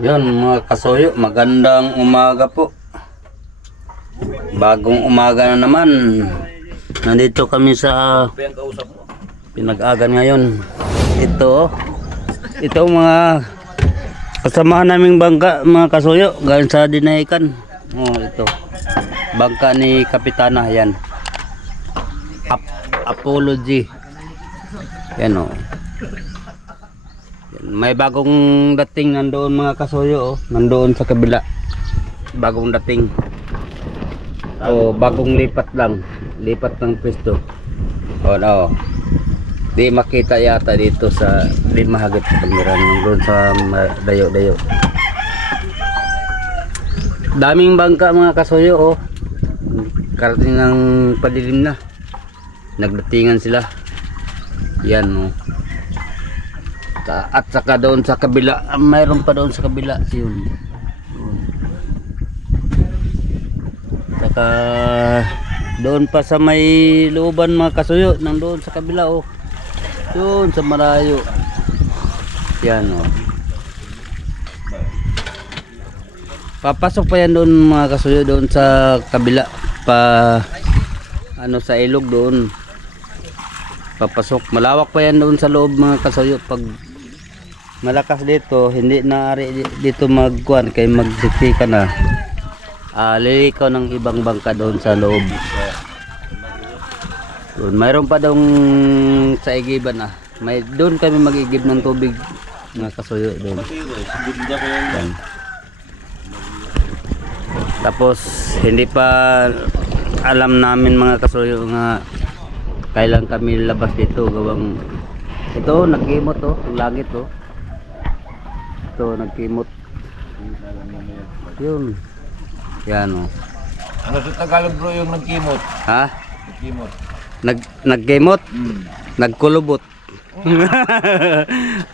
Yun mga kasuyo, magandang umaga po. Bagong umaga na naman. Nandito kami sa pinag-agan ngayon. Ito mga kasamahan naming bangka mga kasuyo, galing sa Dinaikan. Oh, ito. Bangka ni Kapitana yan. Apology. Yan oh. May bagong dating nandoon mga kasuyo, oh. Nandoon sa kabila. Bagong dating. Oh, bagong lipat lang. Lipat ng pwesto. Oh, no. Di makita yata dito sa di mahagit sa pangiran doon sa dayo-dayo. Daming bangka mga kasuyo, oh. Karating ng padilim na. Nagdatingan sila. Yan, oh. At saka doon sa kabila, mayroon pa doon sa kabila yun. Saka doon pa sa may looban mga kasuyo, nang doon sa kabila oh. Doon sa malayo. Yan oh. Papasok pa yan doon mga kasuyo, doon sa kabila pa ano sa ilog doon. Papasok, malawak pa yan doon sa loob mga kasuyo. Pag malakas dito, hindi na dito magkuhan kay magsikti ka na. Lilikaw ng ibang bangka doon sa loob. Doon, mayroon pa doon sa igiban ah. Doon kami mag-igib ng tubig mga kasuyo doon. Yan. Tapos hindi pa alam namin mga kasuyo nga kailan kami labas dito gawang ito nagkimot oh, langit oh. Ito nagkimot. Yun. Yan oh. Ano sa Tagalog bro yung nagkimot? Ha? Nagkimot. Nagkimot? Nagkulubot.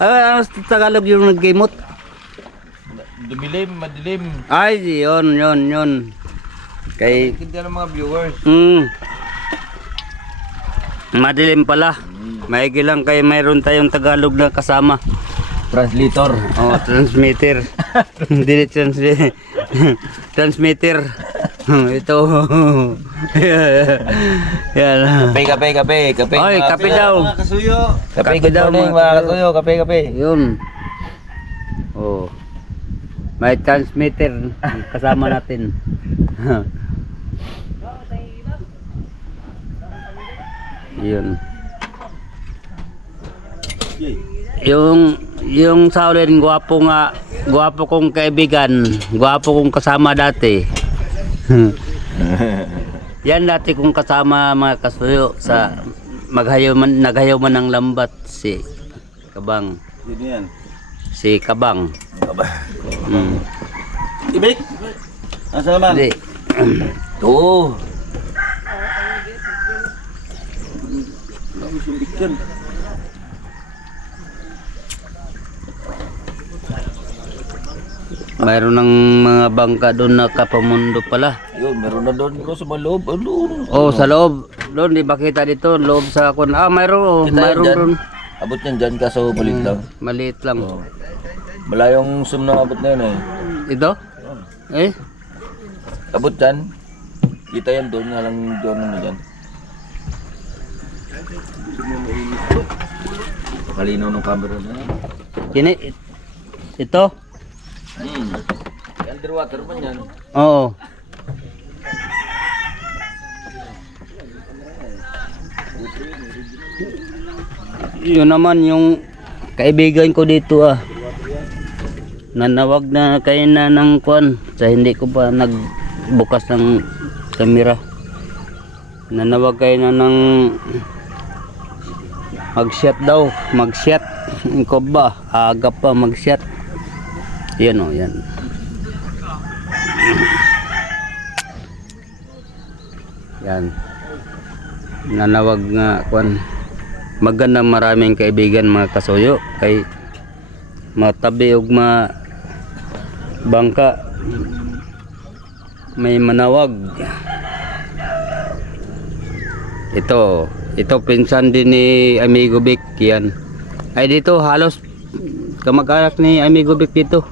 Ano sa Tagalog yung nagkimot? Dumilim, madilim. Ay, yun. Kay Hindi ng mga viewers. Madilim pala. Maigi lang kay mayroon tayong Tagalog na kasama. Translator. Oh, transmitter. Hindi transmitter. Ito. Yan. Kape. Oy, kape daw. Mga kasuyo. Kape, Kape good daw, morning mga mga kasuyo. Kape. Yun. Oh. May transmitter kasama natin. Yun. Yung Shaolin, gwapo kong kaibigan, gwapo kong kasama dati. Yan dati kong kasama mga kasuyo sa naghayaw man ng lambat si Kabang. Sino yan? Si Kabang. Ibig? Asa naman? Hindi. Oo. Mayroon ng mga bangka doon na kapamundo pala. Ayun, meron na doon bro sa mga loob. Ano? Oh, sa loob. Doon, di ba kita dito? Loob sa kun. Mayroon. Oh, Kita yan mayroon dyan. doon. Abot yan dyan kaso maliit lang. Maliit lang. Oo. Malayong sum na abot na yun eh. Ito? Eh? Abot dyan. Kita yan doon nga lang doon na dyan. Kalinaw ng camera na yan. Kini? Ito? Underwater man yan. Oo. Yun naman yung kaibigan ko dito ah. Nanawag na kayo na ng kwan sa hindi ko pa nagbukas ng kamera. Nanawag kayo na ng mag-shot daw. Mag-shot. Ikaw ba? Aga pa mag-shot. Yan o, yan. Yan. Nanawag nga kwan. Magandang maraming kaibigan mga kasuyo kay matabi og bangka may manawag. Ito pinsan din ni Amigo Vic yan. Ay dito halos kamag-anak ni Amigo Vic dito.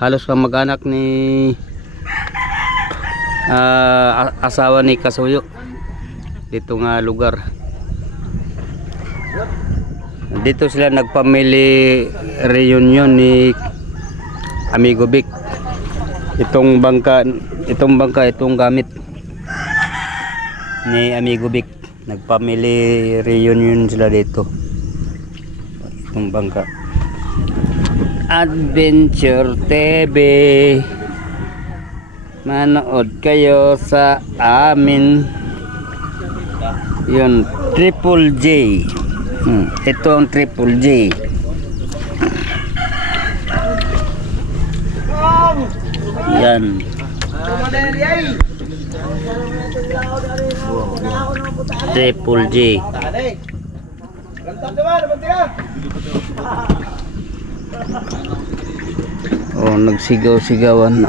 Halos kamag-anak ni asawa ni Kasuyo dito nga lugar. Dito sila nagpamily reunion ni Amigo Vic. Itong bangka, itong gamit ni Amigo Vic. Nagpamily reunion sila dito. Itong bangka. Adventure TV. Manood kayo sa amin. Yun, Triple J. Ito ang Triple J. Yan. Triple J. Oh, nagsigaw-sigawan.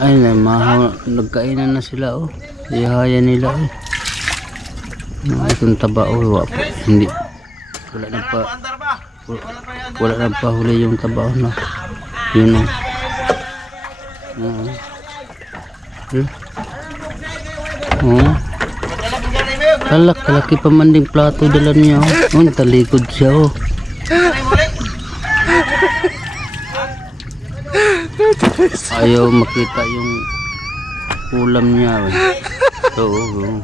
Ay, nagkainan na sila oh. Ihaya nila eh. Itong taba oh, hindi. Wala na pa huli yung taba oh, no. Yun oh. Kalaki pa man ding plato dala niya oh. Talikod siya oh. Ayaw makita yung ulam niya oh. Oo.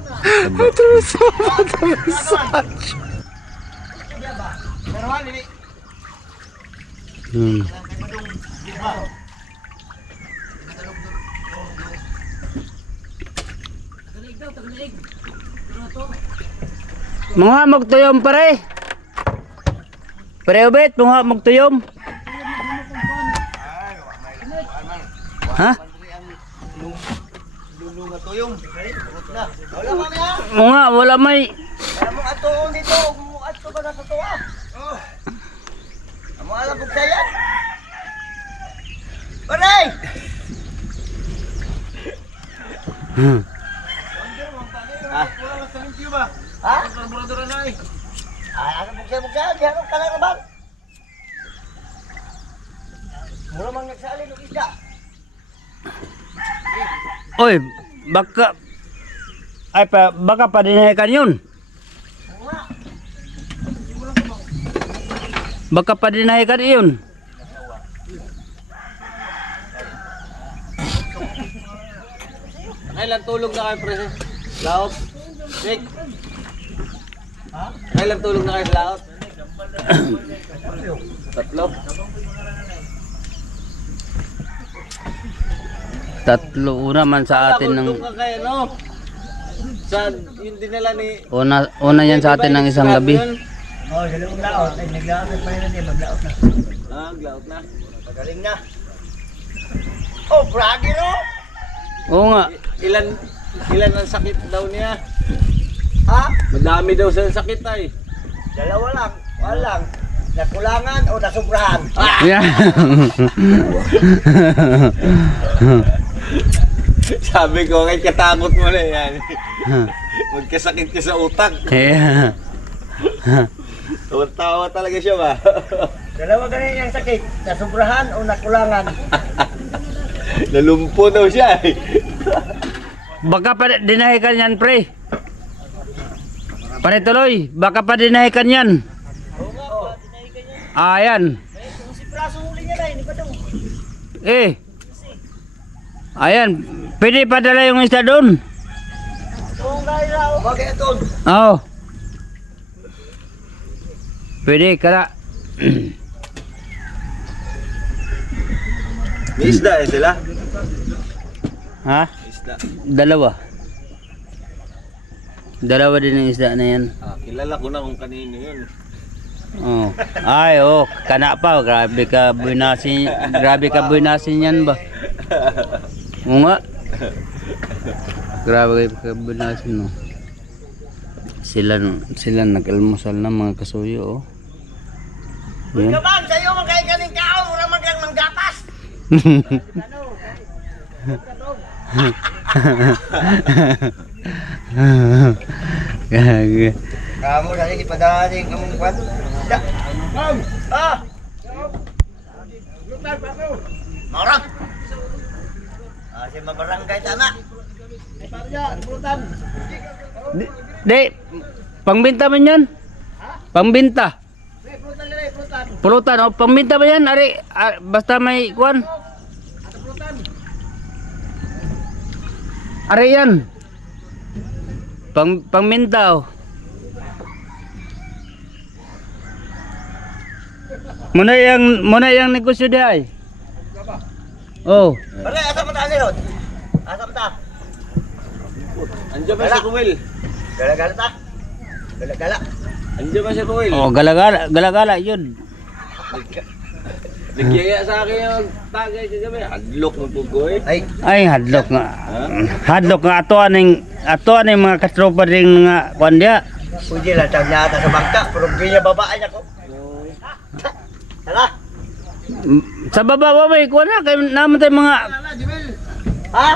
Mga magtuyom pare. Pare ubet, mga magtuyom. Ha? Wala may. Amo ato dito, mo ato ba sa tuwa? Oh. Amo ala bugsayan. Pare! Wala sa limpyo ba? Ha? Karburador na eh. Ano bugsayan, diyan ka na ba? Mura man nagsalin og isda. Oy, baka padinahikan yun. Baka padinahikan yun. Ay lang tulog na kayo pre. Laot. Nick. Ha? Ay lang tulog na kayo sa laot. Tatlo una man sa atin ng Kayo, no? Sa yung dinala ni una yan sa atin ng isang gabi. Oh, sa loob laot. Ay, naglaot pa rin natin. Maglaot na. Maglaot na. Magaling na. Oh, bragger oh! Oo nga. Ilan ang sakit daw niya? Ha? Madami daw sa sakit ay. Dalawa lang. Walang. Nakulangan o nasubrahan. Yeah. Sabi ko, kahit katakot mo na yan. Magkasakit ka sa utak. Kaya. Tawa talaga siya ba? Dalawa ganyan yung sakit. Nasubrahan o nakulangan. Nalumpo daw siya eh. Baka pa dinahikan yan, pre. Pare tuloy, baka pa dinahikan yan. Ayan. Si Praso huli niya na, hindi pa daw. Ayan, pwede padala yung isda doon. Oo, gaya raw. Bakit ito? Oo. Pwede, kala. May isda eh sila? Ha? Isda. Dalawa din ang isda na yan. Kilala ko na kung kanino yun. Oh. Ay, oh, kana pa, grabe ka buinasin yan ba? Oo nga. Grabe ka buinasin no. Sila nag-almusal na mga kasuyo oh. Yan. Kaman, sa'yo magkaya ka ng kao, mura magkang manggapas. Gag. Kamu na sige padaling kamong kwan. Da. Ma'am. Ah. Lutan pa ko. Marang. Si mabarangay tana. Ay parya, lutan. Di, pangbenta man yan? Pangbenta. Pulutan dire, pulutan. Pulutan, oh, pangbenta ba yan? Ari, basta may kuan. Pulutan. Ari yan. Pangbenta, oh. Muna yang negosyo di ay. Oh. Pare, asa mo ta ni Rod? Asa mo ta? Andiyan ba si Ruel? Gala-gala ta? Gala-gala. Andiyan ba si Ruel? Oh, galagala yun. Nagyaya sa akin yung tagay kagabi. Hadlok ng pugoy. Ay, hadlok nga. Hadlok nga ato aning mga katropa ring nga kuan dia. Puji lang tawag niya ata sa bangka. Pero ganyan babaan niya ko. Hala? Sa baba ba kuan na kay naman tay mga Hala, Jumil. Ha?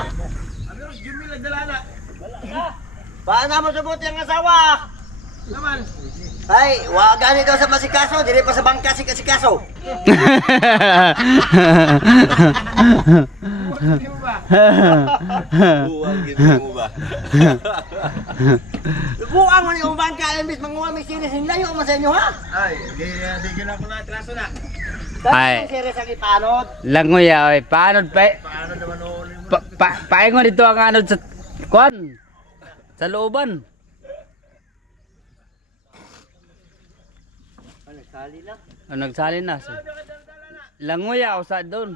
Ano, Jumil nagdala na. Paano mo subot yung asawa? Naman. Ay, wag gani daw sa masikaso, dili pa sa bangka si kasikaso. Buwang gid mo ba? Buwang mo ni yung bangka imbis manguha mi sinis layo man sa inyo ha? Ay, di gina ko na traso na. Ay. Ay, siris ang ipanod. langoy ay paano pa Paano naman ulit mo? paingon dito ang anod sa kuan sa looban. Nagsali lang. Nagsalin na. Langoy ako sa doon.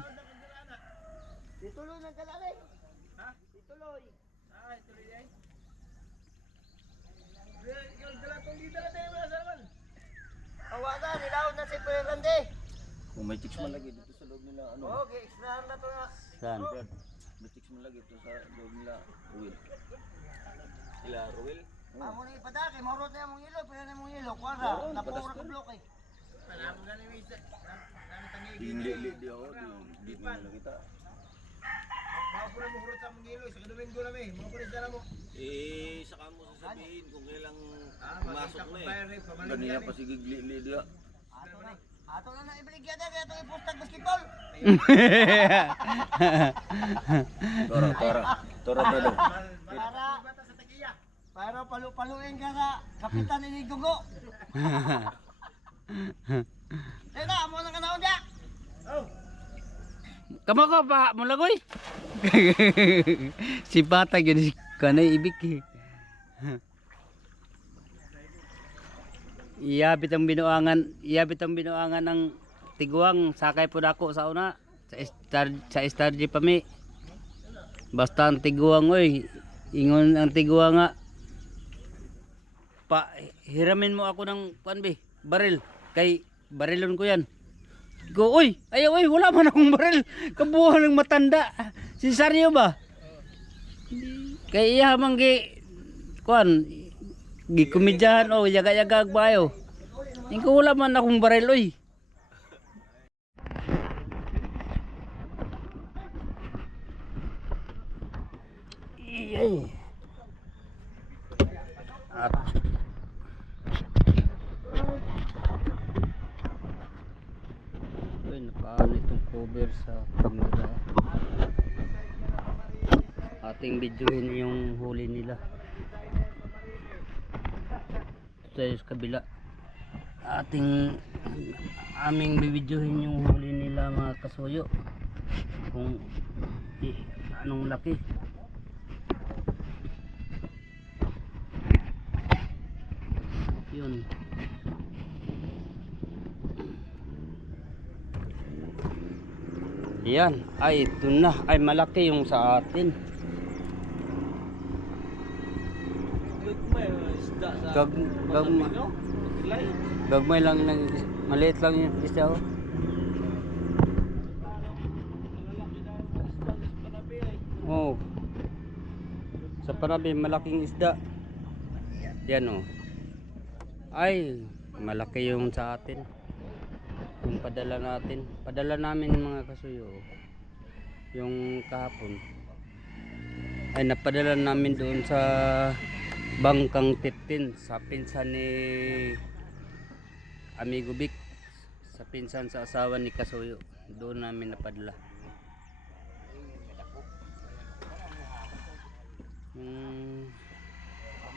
Dituloy ng kalalay. Ha? Dituloy. Ah, dituloy ay. Yung dala tong dito na tayo sa naman. Awada, nilaw na si Perande. Kung may chicks man lagi dito sa loob nila, ano? Okay, extra na to na. Saan? Brad, may chicks man lagi dito sa loob nila, Ruel. Sila, Ruel? Amo ni ipadaki, maurot na mong ilo, pero na mong ilo, kwara, napura ka blok eh. Alam na ni Misa. Di ako, di mo na kita. Mga pura mo hurot sa mong ilo, sa kadomingo na may, mga pura sa mo. Saka mo sasabihin kung kailang pumasok na eh. Ganyan pa si Gigli dia. Ato na ibaligya na, kaya itong ipustag basketball. Tora, brother. Para palu-paluin ka sa kapitan ni Gugo. Eh na, amo na ka na unya. Kamo ko pa mo lagoy. Si bata gyud si kanay ibik. Iyabit ang binuangan ng tiguang sakay po dako sa una sa StarG pa mi. Basta ang tiguang oy, ingon ang tiguang nga pa hiramin mo ako ng kuan baril kay barilon ko yan. Go oy, ayaw oy, wala man akong baril. Kabuhan ng matanda. Si Saryo ba? Kay iya man gi kuan gikomedyahan o yaga-yaga bayo. Ingko wala man akong baril oy. Iyay. At ay napaano itong cover sa camera. Ating videohin yung huli nila sa kabila. Aming bibidyohin yung huli nila mga kasuyo kung anong laki. Yun. Yan, ay ito na, ay malaki yung sa atin. Gagmay lang maliit lang yung isda oh. Oh. Sa Panabi malaking isda. Yan oh. Ay, malaki yung sa atin. Yung padala natin. Padala namin mga kasuyo. Yung kahapon. ay napadala namin doon sa Bangkang Tiptin sa pinsan ni Amigo Vic, sa pinsan sa asawa ni Kasuyo. Doon namin napadala.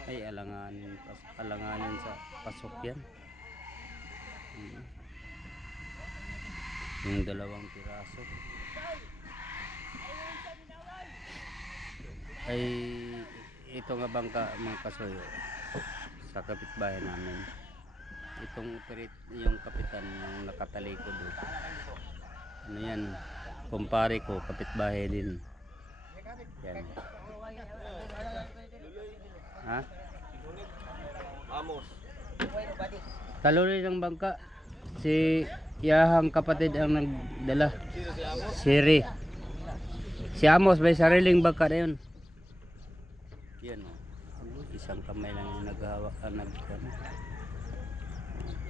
Ay alanganin sa pasok yan. Yung 2 piraso ay ito nga bangka mga Kasuyo sa kapitbahay namin. Itong yung kapitan yung nakatalikod doon. Ano yan, kumpare ko, kapitbahay din yan. Ha? Amos. Taluloy ng bangka si Yahang kapatid ang nagdala. Sino si Amos? Siri. Si Amos may sariling bangka na yun. Yan o. Isang kamay lang yung naghahawak.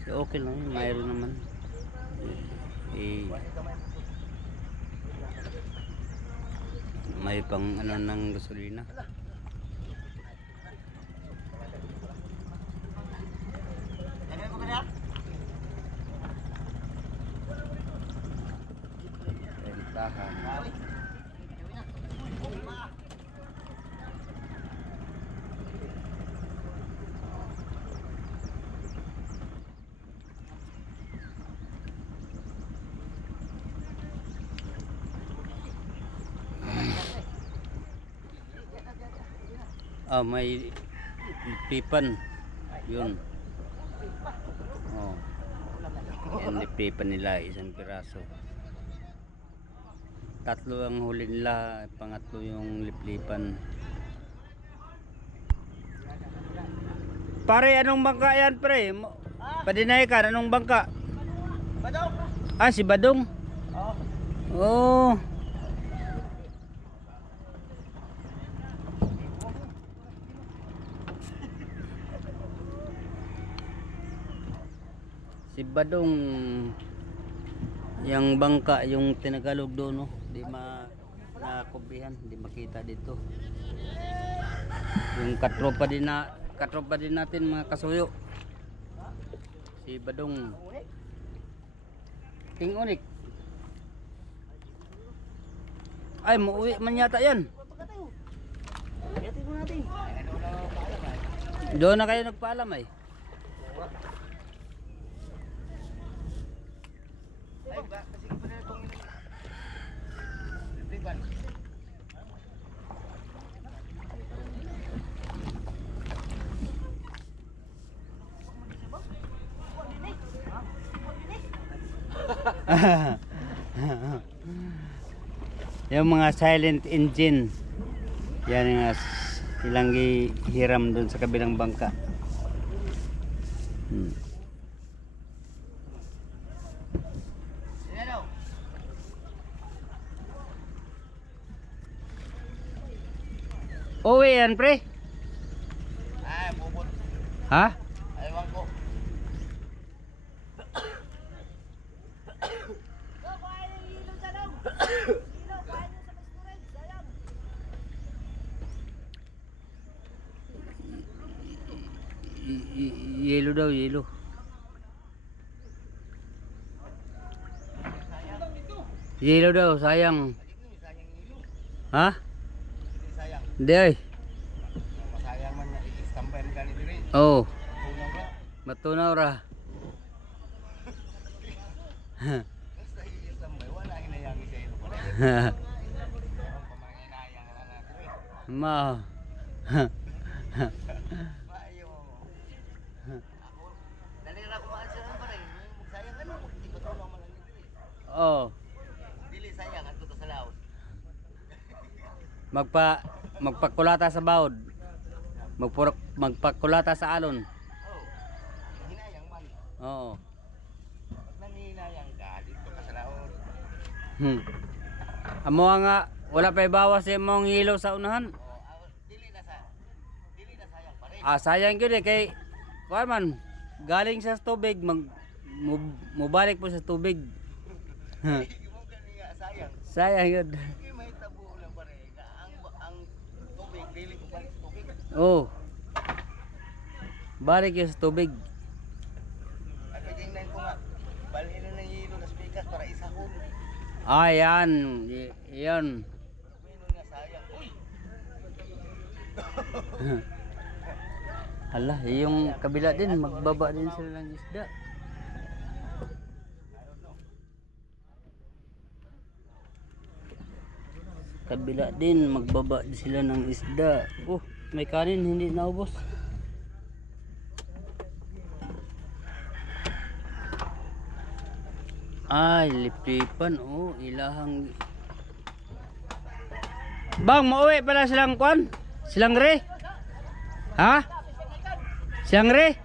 So, okay lang yun. Mayroon naman. May pang ano ng gasolina. Rentahan. May pipan. Yun. Oh. Yan pipan nila, 1 piraso. 3 ang huli nila, pangatlo yung liplipan. Pare, anong bangka yan, pre? Padinay ka, anong bangka? Badong. Ah, si Badong. Oh. Si Badong, yung bangka, yung tinagalog doon, no? Di nakubihan, di makita dito. Yung katropa din natin mga Kasuyo. Si Badong. King Unik. Ay, muuwi man yata yan. Doon na kayo nagpaalam ay. Yung mga silent engine yan nga ilang hiram dun sa kabilang bangka. Uwi yan pre? Ay, bubot. Ha? Ewan ko. Yelo daw, yelo. Yelo daw, sayang. Ha? Sayang. Hindi ay. Masayang man niya i-standby rin ganito rin. Oo. Tunaw ka. Matunaw ra. Basta i-standby, wala hinayangi sa ilo. Wala pamanginayang lang natin rin. Ma. Maayo mo. Ako, dalira ko maasya lang pa rin. Magsayang ka na, ipatunaw man lang nito eh. Oh. Dili sayang, at ito sa laot. Magpakulata sa bawod. Magpakulata sa alon. Oh, hinayang man. Oo. Pag nanginayang ka, dito ka sa laot. Amo nga wala pa ibawas yung mong hilo sa unahan. Oh, dili na sayang pa rin. Sayang gyud kay kuan man galing sa tubig mubalik po sa tubig. Hindi mo gani nga sayang. Sayang yun. Hindi may tabo lang pa rin. Ang Oh. Balik yun sa tubig. Ay, pagingnan ko nga. Balhin na ng hilo na spikas para isahon. Ah, yan. Yan. Minun nga sayang. Uy! Hala, yung kabila din, magbaba din sila ng isda. Kabila din, magbaba din sila ng isda. Oh, may kanin, hindi naubos. Ay, liplipan. Oh, ilahang... Bang, mauwi pala silang kwan? Silang re? Ha? Silang re?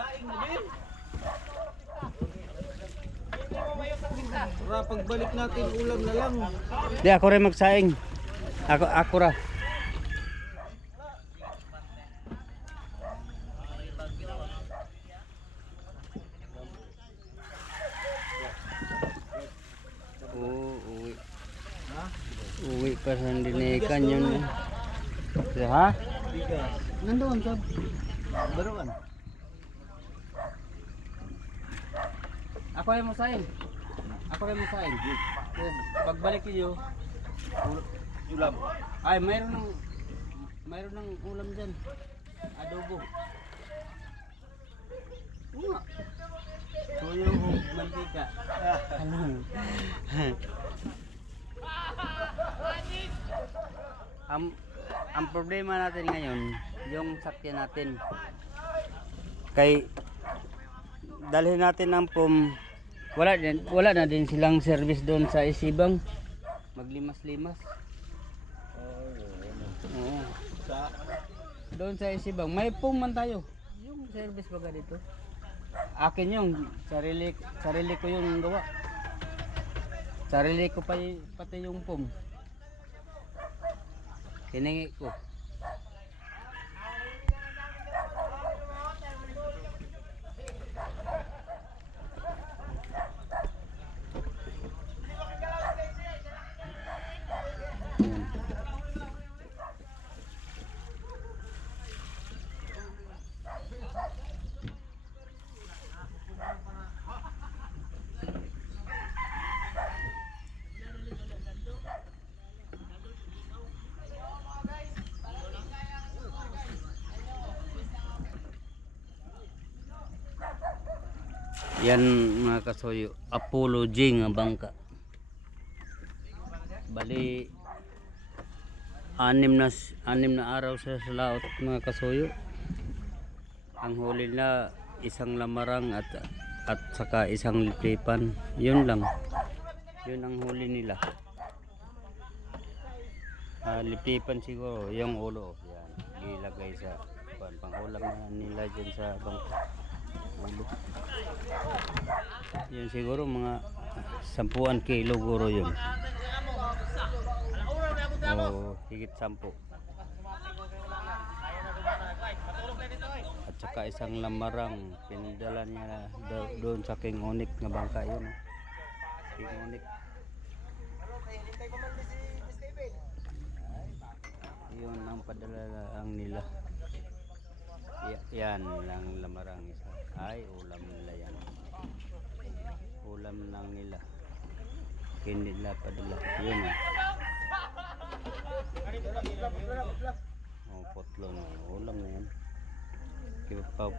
Saing na din. Para pagbalik natin ulam na lang. Di, ako rin magsaing. Ako ra. Uwi. Uwi pa sa dinikan yun. Ha? Bigas. Nandoon sa... Baruan. Ako rin magsaing. Ako rin magsaing. Pagbalik niyo, Ulam. ay mayroon ng ulam dyan. Adobo. Oo nga. Tuyo o mantika. Ang problema natin ngayon, yung sakyan natin. Kay dalhin natin ng pum, wala na din silang service doon sa Isibang. Maglimas-limas. Oo. Sa Doon sa Isibang, may pum man tayo. Yung service baga dito. Akin yung sarili ko yung gawa. Sarili ko pati yung pum. Hiningi ko. Yan mga kasoyo, Apollo J nga bangka. Bali anim na araw sa laot mga kasoyo. Ang huli na isang lamarang at saka isang liplipan. Yun lang. Yun ang huli nila. Liplipan siguro yung ulo. Yan, ilagay sa pangulam na nila dyan sa bangka. Ulo. Yan siguro mga 10 kilo guro yun. O higit 10. At saka isang lamarang pinadala niya doon sa King Onik na bangka yun. King Onik. Yun ang padala ang nila. Yan lang lamarang isa. Ay, ulam nila yan. Ulam lang nila. Hindi nila padala. Yun. Oh, potlon. Ulam na yan.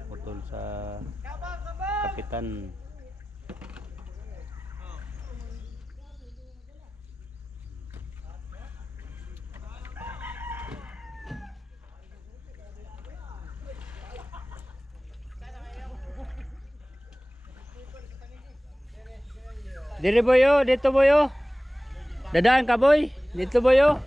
Putol sa kapitan. Dili boyo, dito boyo. Dadaan ka boy, dito boyo.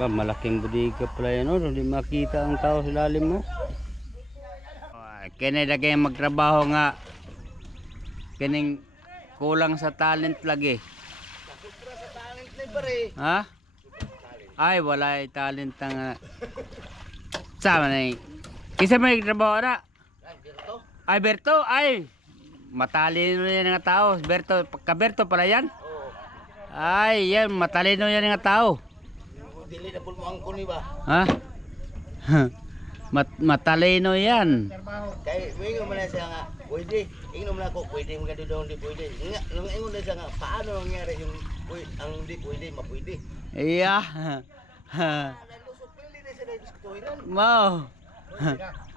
Ba, malaking bodega pala yan, oh. Hindi makita ang tao sa lalim mo. Kini lagi magtrabaho nga. Kining kulang sa talent lagi. Talent na pare. Ha? Ay, wala talent nga. Sama na kisa may trabaho na. Ay, Berto, ay. Matalino yan nga tao. Berto, Berto pala yan? Ay, yan, matalino yan nga tao. Dili na po mo ang kuni ba? Ha? Matalino yan. Kay wingo man siya nga, pwede. Ingnom na ako, pwede mo gado daw hindi pwede. Nga, nung ingon na siya nga, paano nangyari yung ang hindi pwede, mapwede. Iya. Nalusot pili na siya na diskutuhinan. Mau.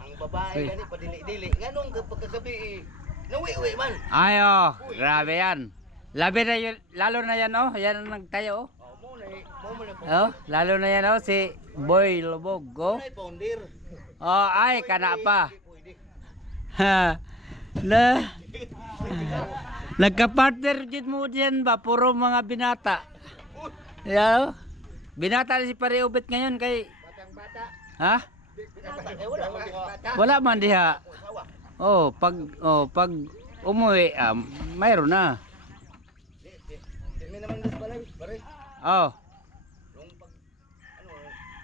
Ang babae gani padili-dili. Nganong pagkagabi nawi-wi man. Ayo, grabe yan. Labi na yun, lalo na yan oh, yan ang nagtayo oh. Mo na po. Oh, lalo na yan oh, si Boy Lubog oh. Ay pounder. Oh, ay, kana pa. Pwede. Ha. Na. Nagka-partner din mo diyan ba? Puro mga binata. Yan oh. Binata na si Pare Ubet ngayon kay... Batang-bata. Ha? Eh wala man bata. Wala man diha. Oh, pag umuwi, mayroon na. Dili naman dos balay, pare. Oh. Nung pag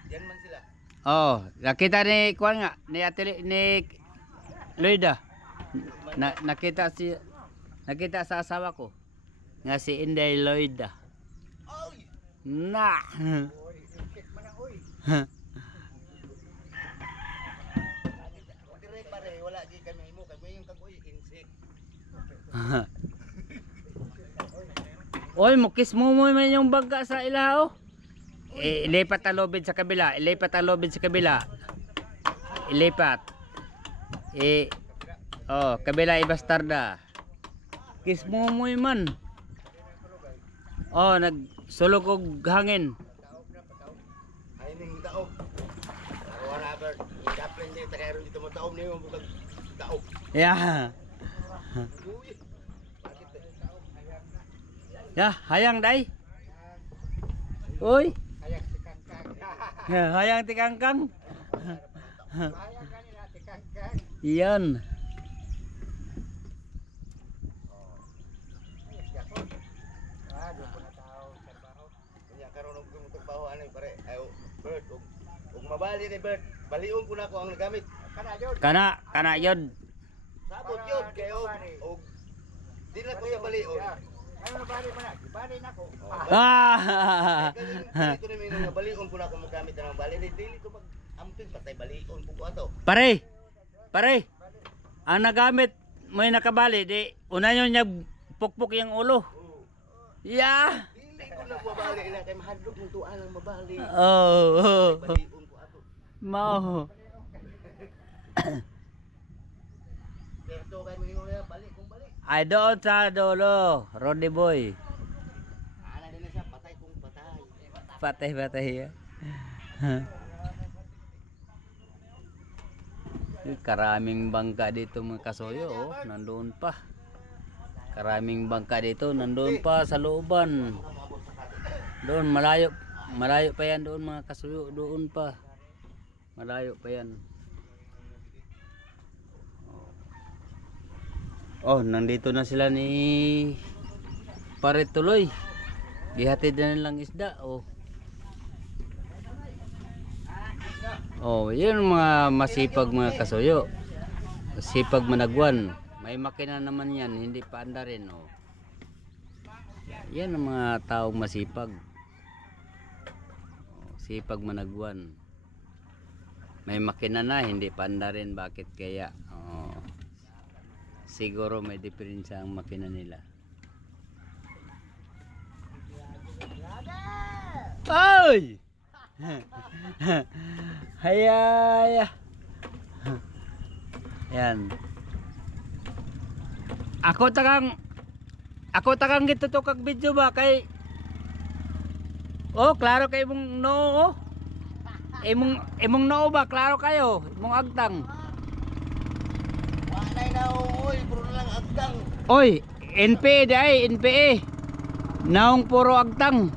diyan man sila. Oh, nakita ni kuan nga ni ni Loida. Nakita sa asawa ko nga si Inday Loida. Oy. Na. Dire pare, wala di kami imo kay yung kagoy insik. Oy, mukis mo man yung baga sa ilaw. Ilipat ang lobid sa kabila, ilipat ang lobid sa kabila. Ilipat. Oh, kabila ibastarda. Kis mo man. Oh, nagsulog og hangin. Ay ning taog. Wala ba, i-apply din tagaro dito mo taog niyo bukag taog. Yeah. Uy. Bakit taog? Ya, hayang day. Uy. Ayak si Kangkang. Hayang ti Kangkang. Ayak kanila si Kangkang. Iyan. Ah, doon po na tao, trabaho. Kunya karon og trabaho ani pare. Ayo, Bert, ug mabali ni Bert. Balion ko na ako ang nagamit. Kana jud. Kana yun. Sabot yun kay og di na ko sa balion. Ano na bali man na? Bali na ko. Ah. Ito na may nga balion ko na ako magamit na ng bali. Dili to pag amping patay balion ko ato. Pare. Ang nagamit mo yung nakabali, di una nyo niya pukpuk yung ulo. Yeah. Dili ko na mabali na kay mahadlok ng tuan ang mabali. Oh. Balion ko ato. Mau. Pero to kay mo nga balik kung balik. Ay doon sa dulo, Roddy Boy. Ana din na siya patay kung patay. Patay ya. Karaming bangka dito mga kasoyo, oh. Nandoon pa. Karaming bangka dito, nandoon pa sa looban. Doon malayo pa yan doon mga kasuyo, doon pa. Malayo pa yan. Oh, nandito na sila ni Pare Tuloy. Gihatid na nilang isda, oh. Oh, yun mga masipag mga kasuyo. Masipag managwan. May makina naman yan, hindi pa anda rin, oh. Yan ang mga taong masipag. Oh, sipag managwan. May makina na, hindi pa anda rin. Bakit kaya? Oh. Siguro may diferensya ang makina nila. Ay! Hayaya. Yan. Ako takang gito to kag video ba kay. Oh, klaro kay imong noo. Imong noo ba klaro kayo? Imong agtang. Wala na oy, puro na lang agtang. Oy, NPA day, NPA. Naong puro agtang.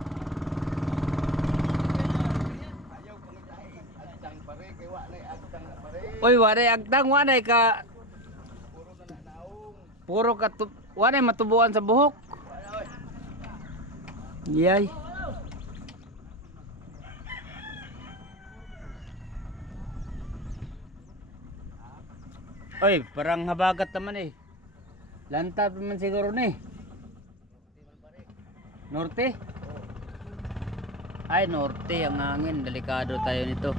Oy, waray agtang, waray ka. Puro ka, waray matubuan sa buhok. Yay. Oy, parang habagat naman eh. Lantad naman siguro ni. Norte? Ay, norte ang hangin. Delikado tayo nito.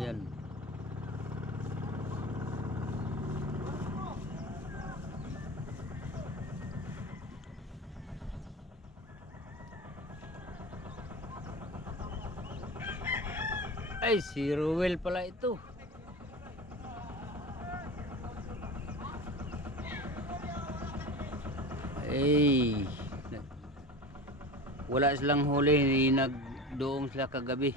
Yan. Ay, si Ruel pala ito. Ay, wala silang huli, nagdoong sila kagabi.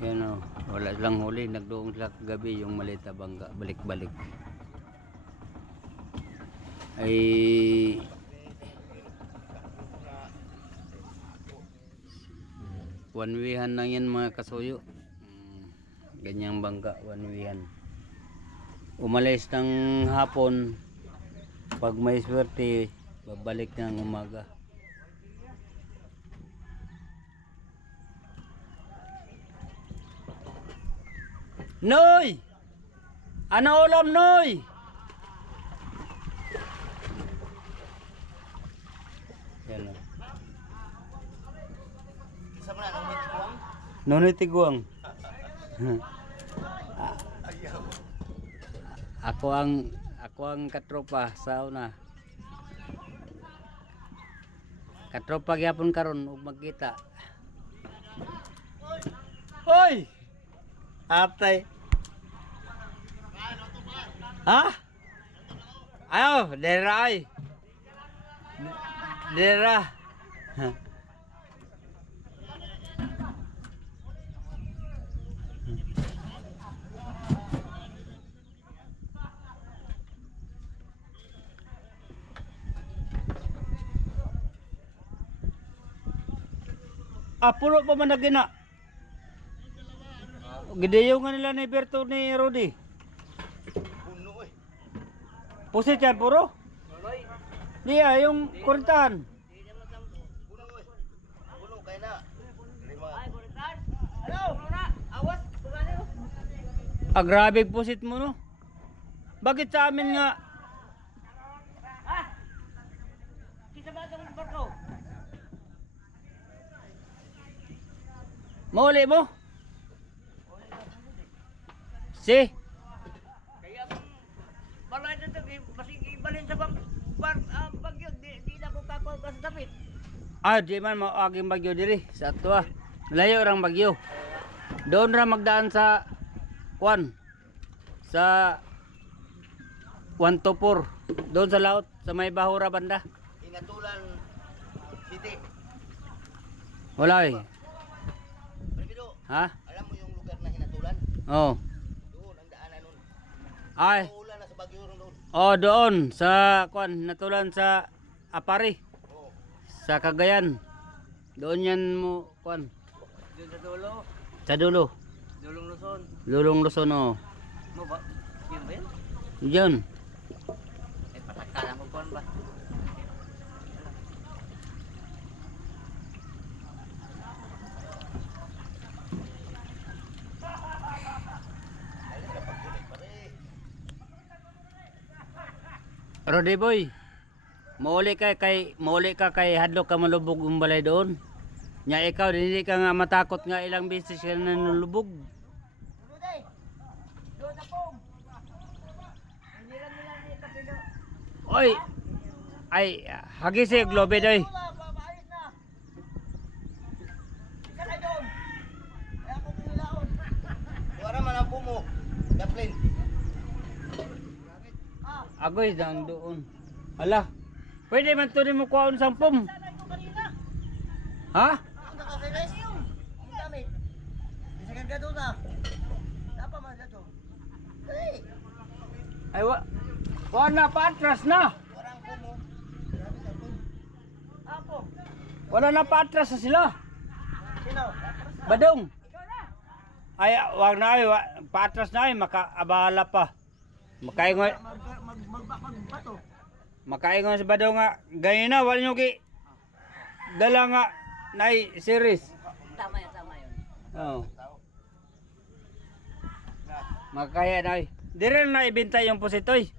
Yan o, wala silang huli, nagdoong sila kagabi yung malita bangga, balik-balik. Ay, one-wayhan lang yan mga kasuyo. Ganyang bangka, one-wayhan. Umalis ng hapon, pag may swerte, babalik ng umaga. Noy! Ano ulam, Noy? Yan o. Isa mo na, nang may tiguang. Nonoy tiguang. Ako ang katropa sa una. Katropa gyapon karon ug magkita. Hoy! Apay. Ha? Ayo, dera ay. Dera. Puro pa man nagina. Gideyo nga nila ni Berto ni Rudy. Puno eh. Pusit yan puro? Diya, yung kurintahan. Puno eh. Puno, kaya na. Lima. Hello, Rona. Awas, pagano? Grabe pusit mo no. Bakit sa amin nga? Ha? Kita ba itong barko? Mauli mo? Si? Kaya balay na ito, masig ibalin sa bagyo, di na ko kakao ka sa dapit. Di man maaging bagyo diri sa ato. Malayo rang bagyo. Doon ra magdaan sa Kwan. Sa 124. Doon sa laut sa may Bahura banda. Inatulan City. Wala eh. Pero, Ha? alam mo yung lugar na Hinatulan? Oh. Doon, ang daanan nun. Ay. Uulan na sa Bagyo ron doon. Oh, doon sa Kwan, natulan sa Apari. Oo. Sa Cagayan. Doon yan mo Kwan. Doon sa dulo, Sa dulo. dulong Luzon. Lulong Luzon oh. Mo ba? Yun ba yun? Diyan. Eh, patakalan mo kon ba? Rodi boy. Mauli ka kay hadlok ka malubog yung balay doon. Nya ikaw hindi ka nga matakot nga ilang beses ka na nalubog. Ano day? Doon sa pong. Hindi lang nila ni Kapino. Oy. Ay, hagisi globe doy. Wala, papaayos na. Isa ka doon. Kaya ako pinilaon. Wala man ang pumo. Dublin. Agoy dang doon. Hala. Pwede man to mo kuhaon sampom. Sana ito kanina. Ha? Ang nakasiris. Ang damit. Isikan ka doon ah. Dapat man dito. Hey! Ay wa. Wala pa atras na. Apo. Wala na pa atras na sila. Sino? Badong. Ay, wag na ay, paatras na ay, makaabala pa. Makaingon, Magbato. makaingon sa Badong nga, ganyan na, wala nyo ki, dala nga, nai series. Tama yun. Oo. Makakaya na ay. Dire na ibenta yung pusitoy.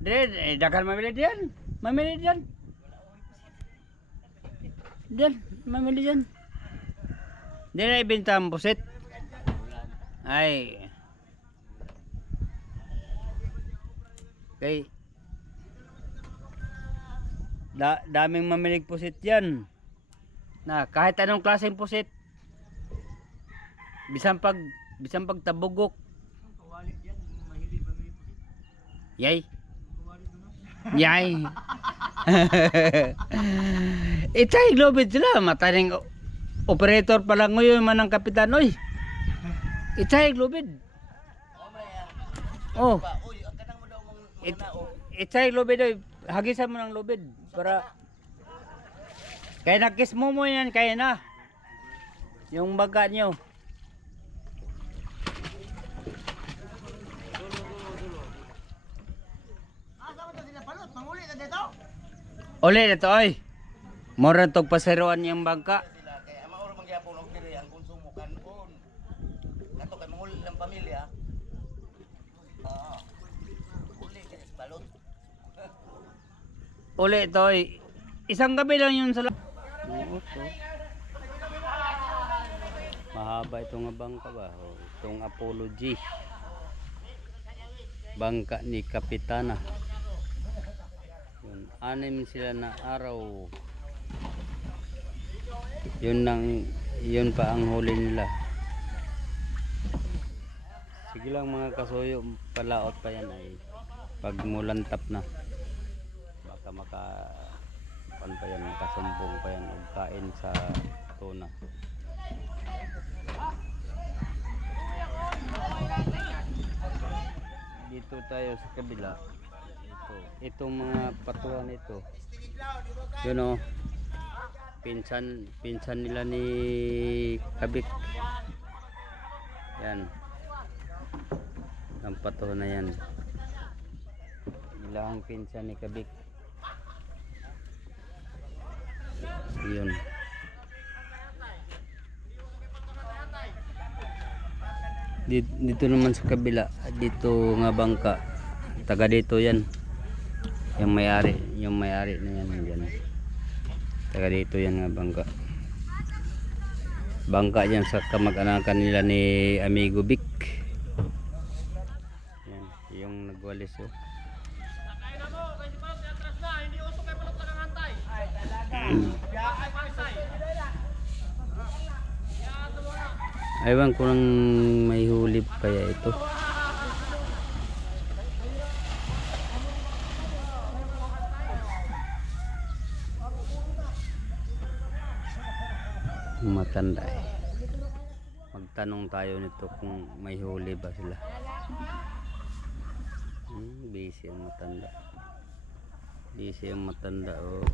Dire, dagan mamili diyan. Mamili diyan. Diyan, mamili diyan. Dire na ibenta ang pusit. Ay. Kay daming mamilig pusit yan. Na kahit anong klaseng pusit. Bisan pag tabugok. Yay. Yay. Itay globid sila mataring operator pa lang ngayon man ang kapitan oy. Itay globid. Oh. Uy, ang kanang mo daw mong Itay lubid oy, hagisan mo ng lubid para kaya nakis mo yan kaya na yung baga nyo. asa mo to sila palot? Manguli ka dito? Uli ito oy. Mora tog paseroan yung bangka. Sila kaya mauro mangyapon og diri ang konsumo kanon. Kato kay manguli lang pamilya. Uli ka balot. Uli ito oy. Isang gabi lang yun sa mahaba itong bangka ba? O, itong Apollo G. Bangka ni Kapitana. Yun, 6 sila na araw. Yun pa ang huli nila. Sige lang mga kasuyo, palaot pa yan ay pag mulantap na. Baka pa yan, makasumbong pa yan o kain sa tuna. Dito tayo sa kabila. Itong mga patuan ito. Yun o. Pinsan nila ni Kabik. Yan. Ang pato na yan. Nila ang pinsan ni Kabik. Yun. Dito naman sa kabila, dito nga bangka. Taga dito yan. Yung may-ari na yan. Taga dito yan nga bangka. Bangka yan sa kamag-anakan nila ni Amigo Vic. Yan, yung nagwalis oh. Aywan ko nang may huli kaya ito. Matanda eh. Magtanong tayo nito kung may huli ba sila. Busy ang matanda. Busy ang matanda oh.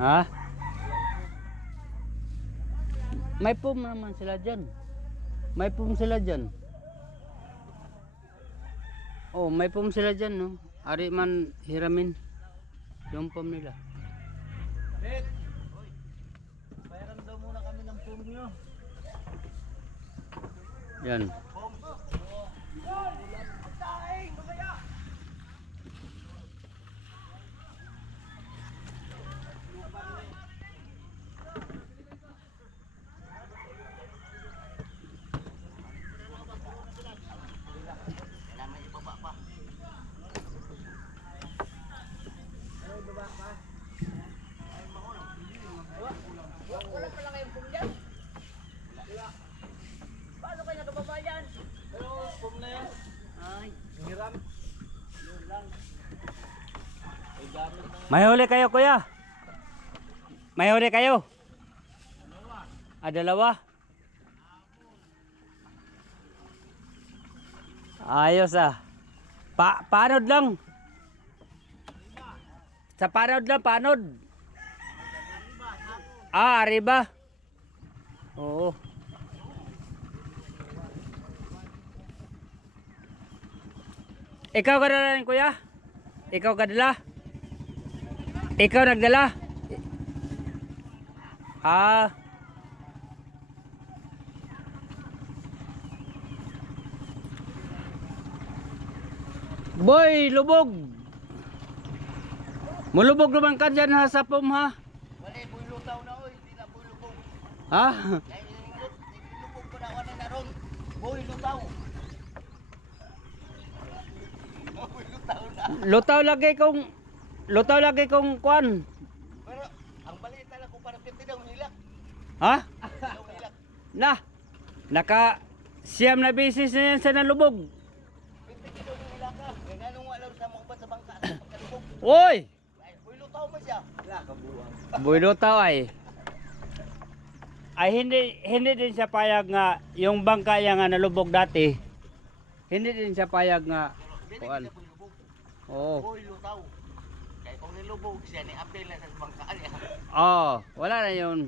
Ha? May pum naman sila dyan. May pum sila dyan. Oh, may pum sila dyan, no? Ari man hiramin. Yung pum nila. Bet. Bayaran daw muna kami ng pum nyo. Yan. Wala pala kayong pum dyan? Paano kayo nakababa? May huli kayo, kuya? May huli kayo? Dalawa? Ayos panod lang. Sa panod lang, panod. Arriba. Oo. Ikaw ka na kuya? Ikaw ka dala? Ikaw nagdala? Boy, lubog. Mulubog naman ka dyan ha sa pom ha. Wala, boy lutaw na oy, di na boy lubog. Ha? Kaya lubog ko na wala na ron. Boy lutaw. Boy lutaw na. Lutaw lagi kong kwan. Pero ang balita lang ko para 50 daw nilak. Ha? Daw nilak. Naka siyam na bisis na yan sa nalubog. 50 daw nilak ka. Kaya ganun wala sa mga upat sa bangka sa pagkalubog. Oy! Ay, boy lutaw man siya. Wala ka buwang. Boy lutaw ay hindi din siya payag nga yung bangka yang nga nalubog dati. Hindi din siya payag nga Pwede kuan. kita boy lubog. Oo. Boy lutaw. Kaya kung nilubog siya ni apel na sa bangka niya. Oh, wala na yun.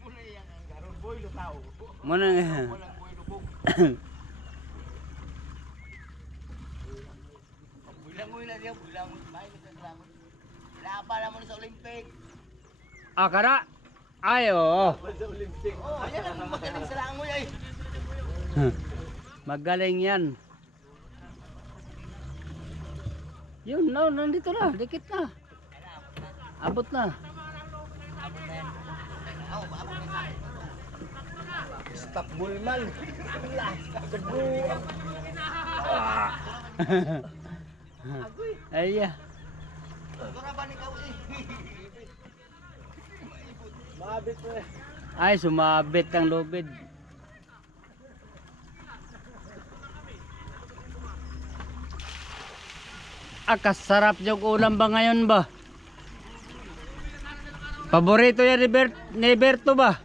Muna yan ang garon boy lutaw. Muna Walang boy lubog. Bulangoy na siya, bulangoy. Bahay na sa bulangoy. Laba naman sa Olympic. Kara. Ay, oo. Oh, ayan ang magaling sa langoy ay. Magaling yan. Yun, no, nandito na, dikit na. Abot na. Oh, abot na. Stop bulmal. Ay, Tura ba ni kau eh? Mabit eh. ay, sumabit ang lubid. Kasarap yung ulam ba ngayon ba? Paborito yan ni Berto ba?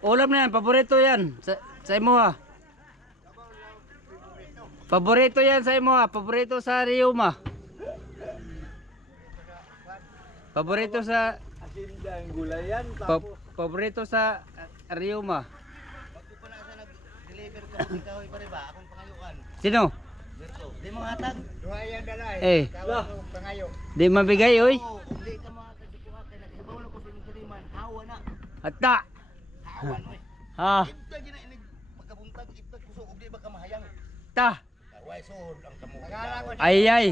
Ulam na yan, paborito yan. Sa imo ha. Paborito yan sa imo ha. Paborito sa Riuma. Paborito sa paborito sa Riuma. Pagko pa na sa nag-deliver ko ng kahoy pa rin ba? Akong pangayukan. Sino? Berto. Di mga hatag. Duhayan dala Eh, pangayo. di mabigay oy. Oo, kung di ka makakasikuha kay nagsabaw na ko sa inyong kaliman. Hawa na. Hatta. Hawan oy. Ha, Ibta gina inig magkabuntag ibta kuso ug di ba ka mahayang. ta. Karway sud ang kamo. Ay ay.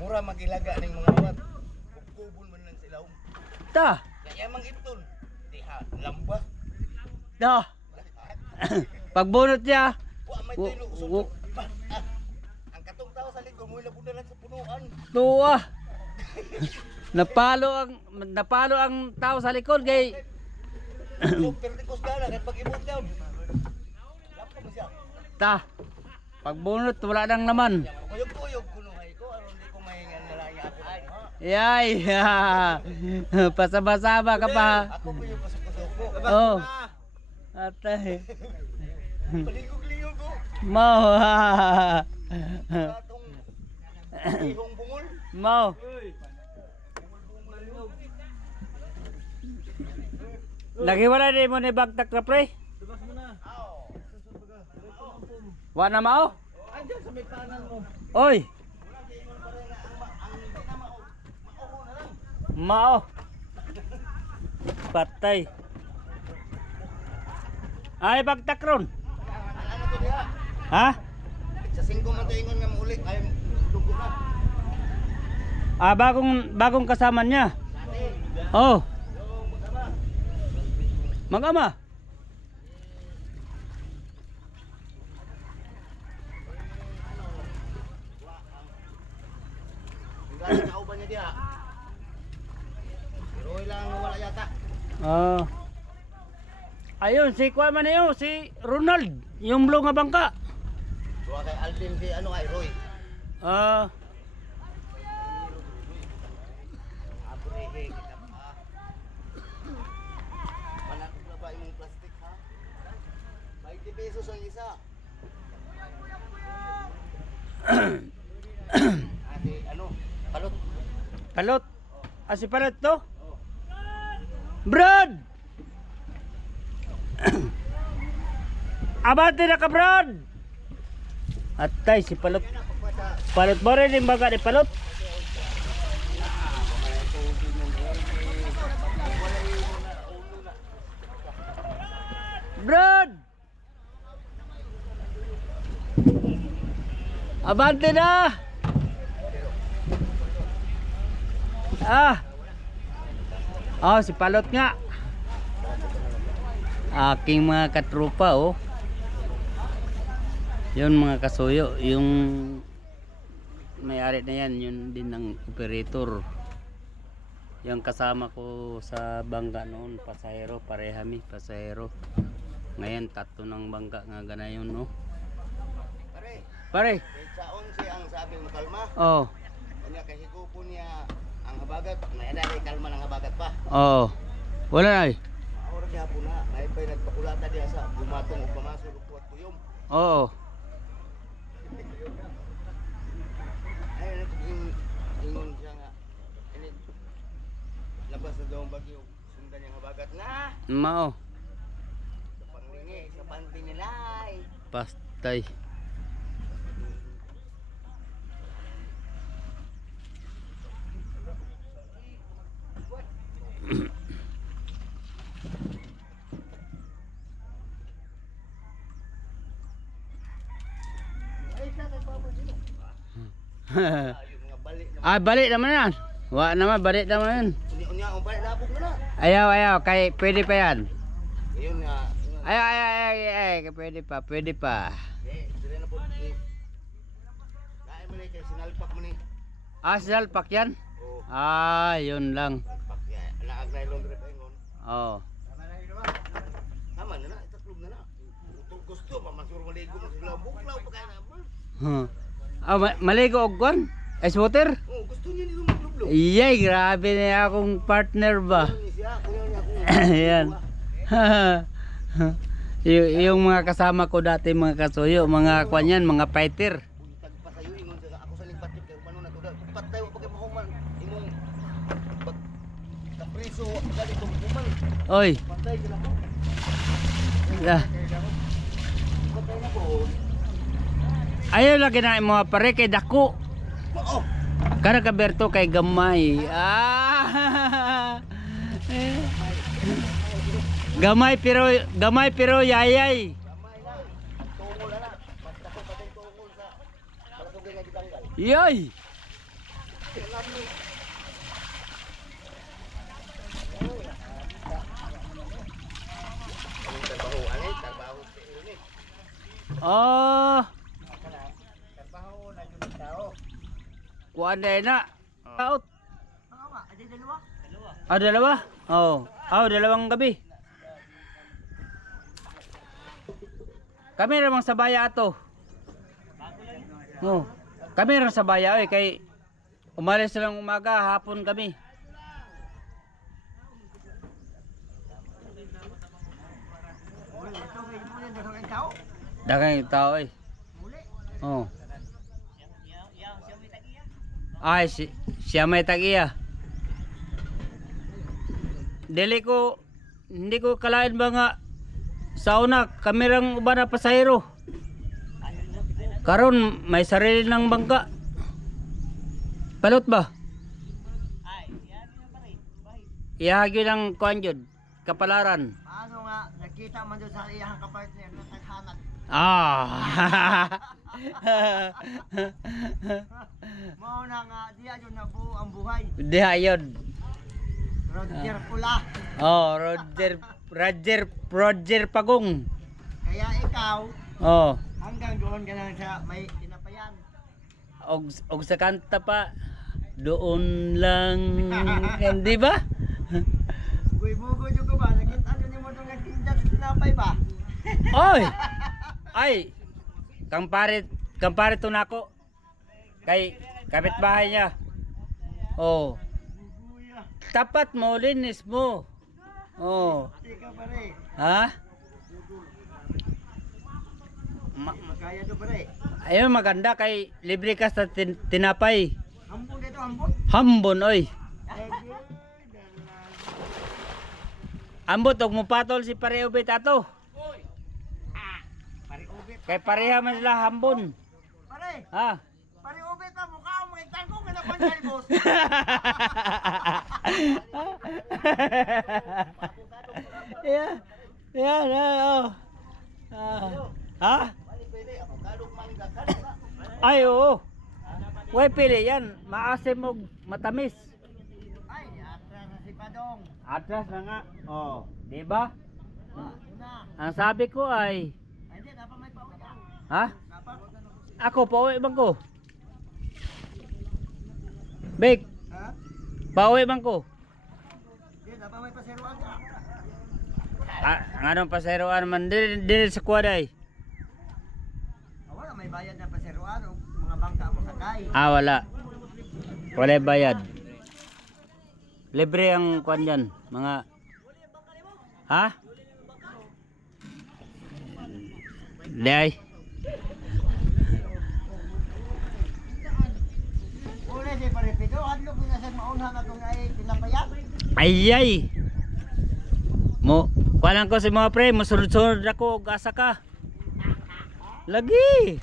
Mura magilaga ning mga uwat. Kubon man lang sila. Ta. Kaya mang ipton. Di ha lamba. Da. Pagbunot niya. Wa may Wo- tilo wo- usok. Ang katong tao sa linggo mo labon na lang sa punuan. Tuwa. Napalo ang tao sa likod kay Super tikos gana kat pag imot daw. Lapo mo siya. ta. Pagbunot wala nang naman. Kuyog-kuyog kunuhay ko aron di ko mahingan na lang ako. Yay. Pasaba-saba ka pa. Ako kuyog pasok-pasok ko. Oh. Atay. Palingog-lingog ko. Mau. Atong ihong bungol. Mau. Nagiwala din mo ni bagtak na pre? Wa na mao? Andiyan sa may panan mo. Oy. Mao. Patay. Ay bagtak ron. Ano to diha? Ha? Sa 5 man ingon nga maulik ay dugo na. Bagong kasama niya. Oh. Mag-ama. Gani kauban niya diha. Pero lang wala yata. Oh. Ayun, si Kuya man yun, si Ronald, yung blue nga bangka. Duha kay natin si ano kay Roy. Ah, Aburehe kita pa. Malaki na ba yung plastic ha? 20 pesos ang isa. Ate, ano? Palot. palot. Ah, si palot to? Brad! Abante na ka, Brad! Atay, si palot. Palot mo rin yung baga ni palot. Brad! Abante na! Ah! Oh, si palot nga. Aking mga katrupa, oh. Yun mga kasuyo, yung may-ari na yan, yun din ng operator. Yung kasama ko sa bangka noon, pasahero, parehami, pasahero. Ngayon, tatlo ng bangka nga ganayon, no? Pare, Pare, sa 11 ang sabi mo kalma. oh, Kanya kasi kupo niya ang habagat. May ada kalma ng habagat pa. oh, wala na eh. Maura niya po na. May pa'y nagpakulata diya sa bumatong o pamasok o kuwat kuyom. Oo, Ay, ingon siya nga. Ini, labas na daw ang bagyo. Sundan niyang habagat na. mao, Sa panglingi, sa panty nila. pastay. Ayun mga balik na. Ah, balik naman yan. Wa naman, balik naman yan. Unya, ang balik labog na na. Ayaw, ayaw, kay pwede pa yan. Ayun nga. Ayaw, ayaw, ayaw, ayaw, pwede pa, pwede pa. Eh, sila na po. Kain mo na kay sinalpak mo ni. Ah, salpak yan? Oo. Ah, yun lang. Salpak. Naag na ilong grip ingon. Oh. Tama na na, itaklog na na. Gusto pa masuro maligo mo sila buklaw pa kaya na. Huh. Ah, maligo og kon? Ice water? Oh, gusto niya nito maglublo. Iyay, grabe na akong partner ba? Ni siya, kuya niya ako. Ayan. Yung mga kasama ko dati, mga kasuyo, mga kwanyan, mga fighter. Tagpasayo ingon siya ako sa lipatik kay paano na to. Patay wa pagay mahuman. Imong pag kapriso gali tong kuman. Oy, Patay sila ko. ah, Patay na ko. ayaw lagi na mga pare kay dako. Oh, Kana ka Berto kay gamay. Ah. Gamay pero yayay. gamay na. Tungol na na. Mas dako pa din tungol sa palasugay nga gitanggal. Yoy. Ang trabaho ani, trabaho sa ini. Oh, Trabaho na jud tao. kuan na. Out. Tama, adi dalawa. Dalawa. Ah, dalawa? Oh. Ah, dalawang gabi. Kami ramang sa baya ato. Oh. Kami ramang sa baya oy kay umalis lang umaga, hapon kami. Dagang yung tao eh. Oh. Ay, siya may tagiya. Hindi ko kalain ba nga sa una, kamerang uban na pasahero. Karon may sarili ng bangka. Palot ba? Ihagi ng kuan jud, kapalaran. Paano nga nakita man doon sa iyang kapartner na taghanag. Ah. Mao na nga diya jud nabuo ang buhay. Di ayod. Roger Pula. Oh, Roger Pagong. Kaya ikaw Oh, hanggang doon ka lang sa may tinapayan. og sa kanta pa doon lang, di ba? Bugoy-bugoy jud ko ba nakita niyo mo dong nagtinda sa tinapay ba? Oy. Ay. Kang pare kampare to nako. Kay kapitbahay niya. Oh. Tapat mo, linis mo. Oh. Tika pare. Ha? Magkaya to pare. Ayun maganda kay libre ka sa tinapay. Hambon dito, hambon. Hambon oy. Ambot og mupatol si pare ubit ato. Pare ubit. Kay pareha man sila hambon. Pare, Ha? pare ubit pa mukha mo kay tangko nga napanjay boss. Yeah. Yeah, oh. Ha? Ay, oo. Uy, pili yan. Maasim o matamis. Ay, atra na si Padong. Atras na nga. Oh, di ba? Na. Ang sabi ko ay, Ay, di, dapat may pauwi ka. ha? Dapat. Ako, pauwi bang ko? Big, Ha? pauwi bang ko? Di, dapat may paseruan ka. Anong paseroan man din sa kuwaday? Wala, may bayad na paseruan o mga bangka mo sakay. Wala. Wala bayad. Libre ang kuwan dyan, mga... Ha? Day. Uli si Paripido, hadlok na sa maunhan atong ay tinapayan. Ayay. Mo, kuwalan ko si mga pre, musunod-sunod ako, asa ka. Lagi.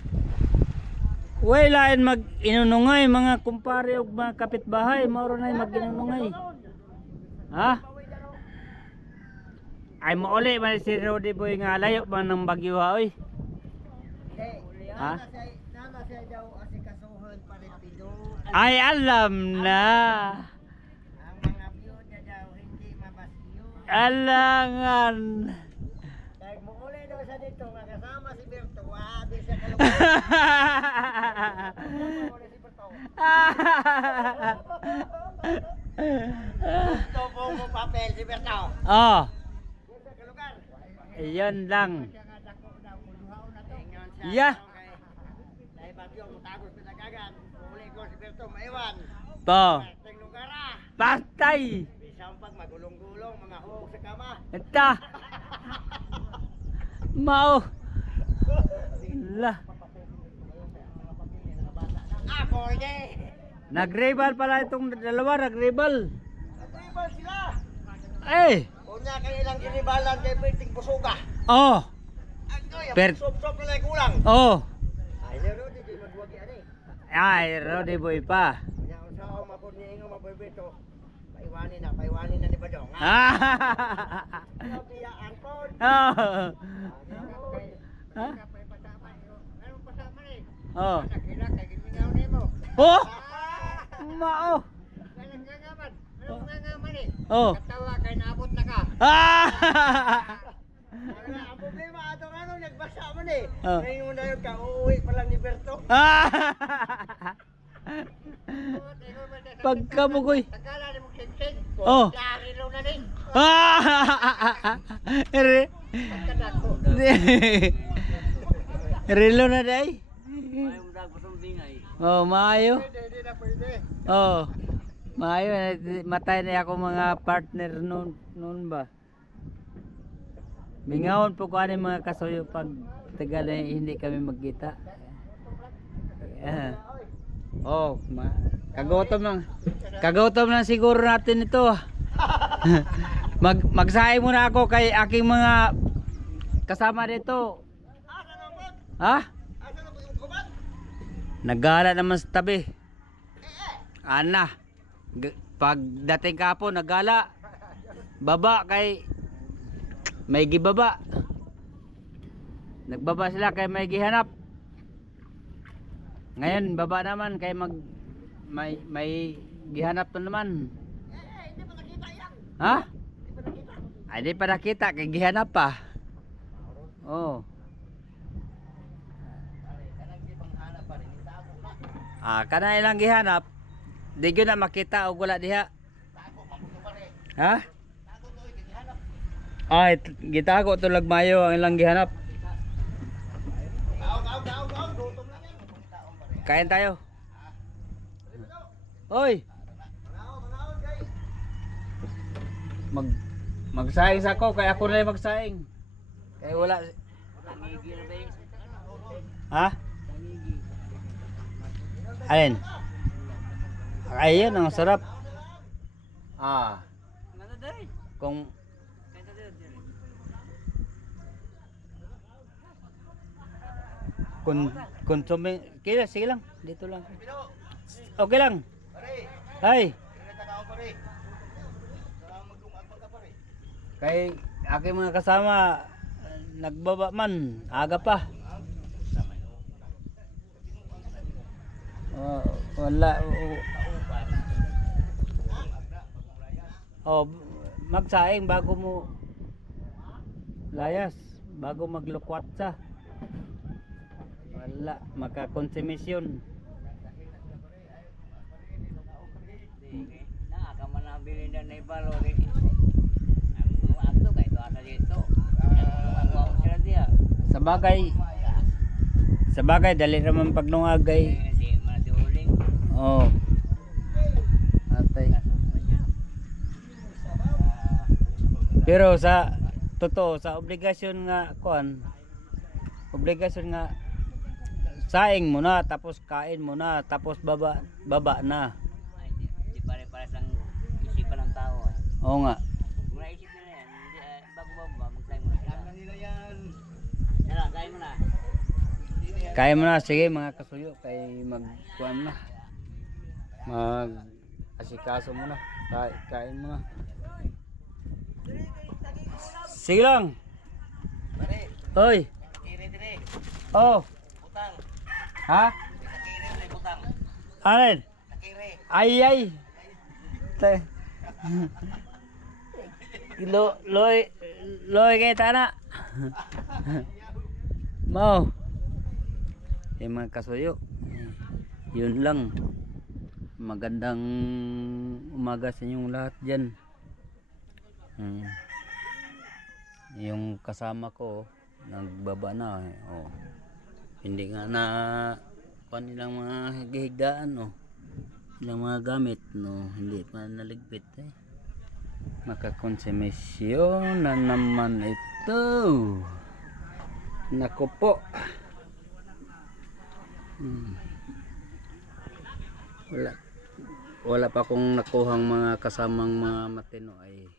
Way lain mag-inunungay mga kumpare ug mga kapitbahay, mauro na mag-inunungay. Ha? Ay mo uli man si Rodi Boy nga layo man ng Bagyo ha oy. Ha? Nana siya daw asikasuhon Paripido. Ay alam na. Ang mga biyuda daw hindi mabasyo. Alangan. Dahil mo uli daw sa dito nga kasama si Berto, wabi siya kalugan. Uli si Berto. Topo mo papel si Berto. Oh, Uli sa kalugan. iyon lang. Siya nga dako daw, kuluhaw na to. Yeah. Dahil bagyo, mutagos pinagagan. Uli ko si Berto, maiwan. Po. Teng lugara. Patay. Isang pag magulong-gulong, mga huwag sa kama. Ita. Mao. La. Ako, hindi. Nag-rebel pala itong dalawa, nag-rebel. Nag-tribal sila. Eh. Kunya kay ilang ginibalan kay Perting Busuga. Oh. Ano yan? Per- Sop-sop na lang kulang. Oh. Ay, lero di di magwagi ani. Ay, Rodi Boy pa. Kunya unsa ako mapuni ingo maboybito. Paiwani na ni Badong. Ah. Ano biya angkon? Oh. Ha? Ano pasama ni? Oh. Nakila kay gimingaw nimo. Oh. Mao. Ano ngangaman? Ano ngangaman ni? Oh. Katawa kay naabot na ka. Ah. Ang problema ato nga nung nagbasa man eh. Oh. Ngayon mo na yun ka, uuwi pa lang ni Berto. Ah. Pagkabugoy. Tagala ni mo kinsing. Oh. Yari lang na rin. Ah. Ere. Pagkadako. Relo na day. Oh, maayo. Hindi na pwede. Oh. Maayo, matay na ako mga partner noon ba. Mingawon po ko ano mga kasuyo pag tagal na hindi kami magkita. Oh, kagutom lang siguro natin ito. Magsahay muna ako kay aking mga kasama dito. Asa na po? Ha? Asa na po yung kubat? Nagala naman sa tabi. Ana. Pagdating ka po, nagala. Baba kay may gibaba. Nagbaba sila kay may gihanap. Ngayon baba naman kay may gihanap na naman. Hindi pa nakita yan. Ha? Hindi pa nakita. Ay di pa nakita kay gihanap pa. Oh. Kana ilang gihanap. Di gyud na makita og wala diha. Ha? Ay, gitago to lagmayo ang ilang gihanap. Gaw, gutom lang yan. kain tayo. Hoy. Magsaing sa ako, kaya ako na yung magsaing. Kaya wala. Tangigi na ba yung Ha? Alin? Ayun, ang sarap. Ah, Ano dahil? kung Kaya tayo dyan. consuming, sige lang, dito lang. Okay lang. Hay. Kay aking mga kasama nagbaba man, aga pa. Wala. Magsaing bago mo layas, bago maglukwatsa. Wala, makakonsumisyon. Ka man nabili na na ibalo rin. Ang akto kay ito ata dito. Ang sila dia. Sa bagay dali naman pagnungagay. Hindi maduling. Oh. Atay. Pero sa totoo, sa obligasyon nga obligasyon nga saing mo na, tapos kain mo na, tapos baba na. Hindi pare-pares lang isipan ng tao. Oo nga. Kung naisip nila yan, hindi, bago magsayin mo na sila. Kaya nila yan. Yan kain mo na. Kain mo na, sige mga kasuyo, kay magkuhan na. Asikaso mo na. Kain mo na. Sige lang. Hoy. Kiri-tiri. Oh. Butang. Ha? Kiri-tiri butang. Alin? Kiri. Ay. Te. Loy kay tana. Mau. Mga kasuyo. Yun lang. Magandang umaga sa inyong lahat diyan. Yung kasama ko nagbaba na hindi nga na kanilang mga higdaan ilang mga gamit hindi pa naligpit makakonsumisyon na naman ito. Naku po. Wala pa akong nakuhang mga kasamang mga matino ay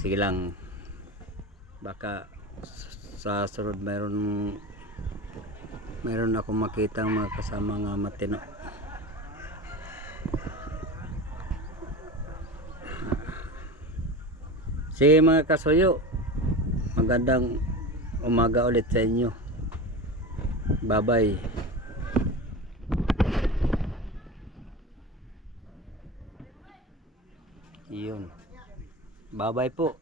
sige lang, baka sa sunod meron ako makitang mga kasama nga matino. Sige mga kasuyo, magandang umaga ulit sa inyo. Bye bye. Yun. Bye bye po.